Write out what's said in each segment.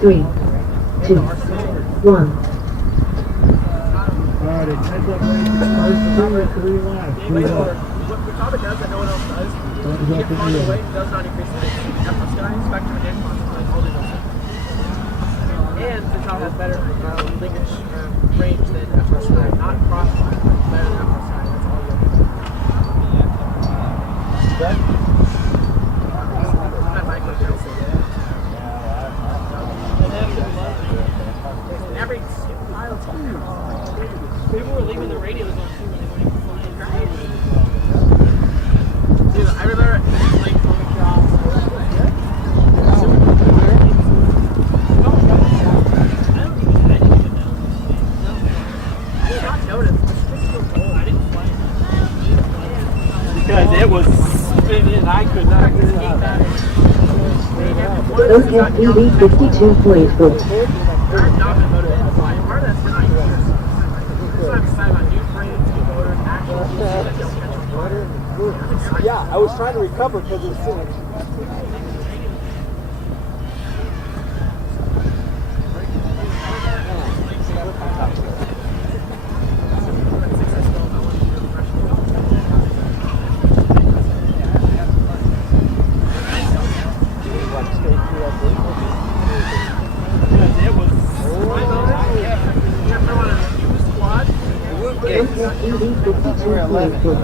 3, 2, 1. Alright, it's heads up race. First 3 laps. What Topic does that no one else does, he gets farther away and does not increase the F sky, spectrum, and incline, like all the other. And the top has better linkage range than F sky, not crossfire, but better than F sky. That's all you have to do. Every pilot's people were leaving the radios on too when they weren't even flying. Right? Dude, I remember like because it was spinning, I could not get it out. OFEV 52.4. I'm not going to motivate the flying. Part of that's been like years. So I'm excited about new frames, new motors, actual pieces that don't catch on fire. Yeah, I was trying to recover because it was sitting.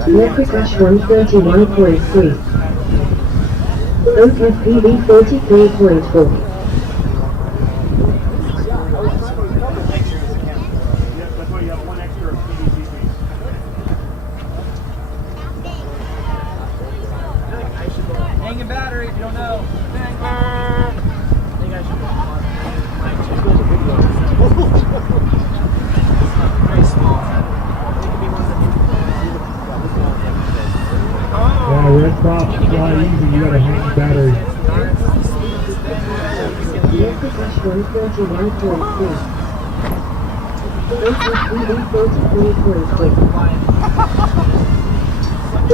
Electric Rush 131.3. OFPV 43.4. That's why you have one extra PVC. Hanging battery if you don't know. I think I should go very small. It could be one of the Yeah, red props fly easy, you gotta hang battery. Electric Rush 131.3. OFPV 43.4.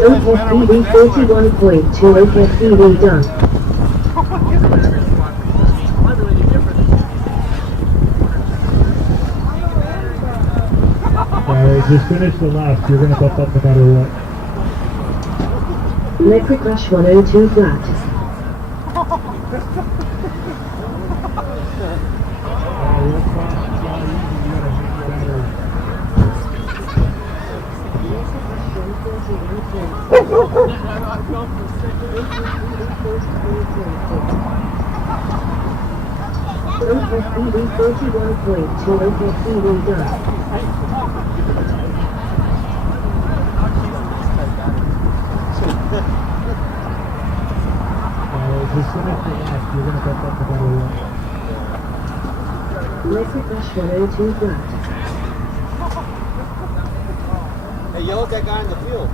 OFPV 41.2. OFPV done. Just finish the laps, you're gonna bump up no matter what. Electric Rush 102 flat. Red props fly easy, you gotta hang battery. OFPV 41.2. OFPV done. Just finish the lap, you're gonna bump up no matter what. Electric Rush 102 flat. Hey, yell at that guy in the field.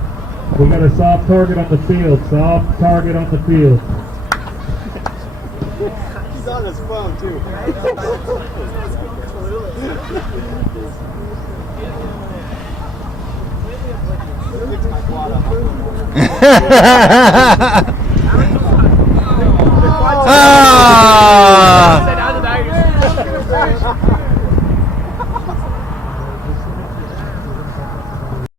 We got a soft target on the field, soft target on the field. He's on his phone, too. Ah!